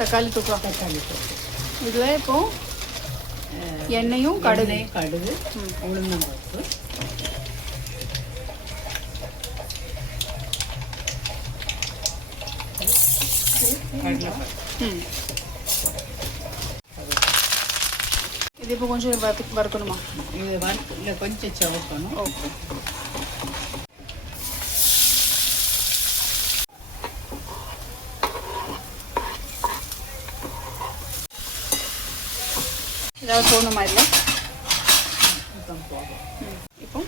தக்காளி தூக்கலாம். தக்காளி போட்டு இதில் இப்போது எண்ணெயும் கடுகு உளுந்தம்பருப்பு கடலைப்பருப்பு. இது இப்போ கொஞ்சம் வறுக்கணுமா? இது இல்லை கொஞ்சம் சவக்கணும். ஓகே. ஏதாவது போடணுமா இல்லை? இப்போ போதும். இப்போ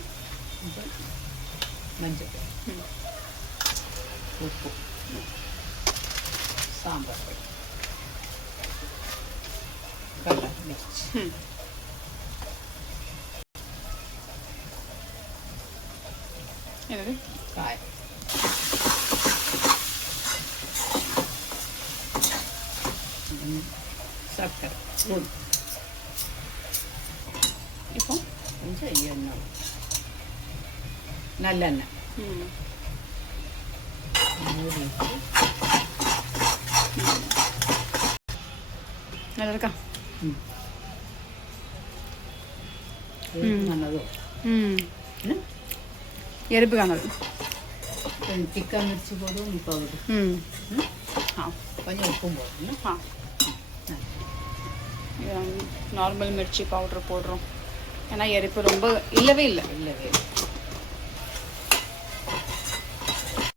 மஞ்சள், உப்பு, சாம்பார் பொடி, கடலை மிர்ச்சி, என்னது காய், சர்க்கரை, தூள். இப்போ கொஞ்சம் எண்ணெய், நல்லெண்ணெய் நல்லா இருக்கா? நல்லதும் எரிப்பு காணது. கொஞ்சம் திக்கா மிர்ச்சி போடும். இப்போ கொஞ்சம் உப்பும் போடணும். நார்மல் மிர்ச்சி பவுடர் போடுறோம். ஏன்னா எரிப்பு ரொம்ப இல்லவே இல்லை.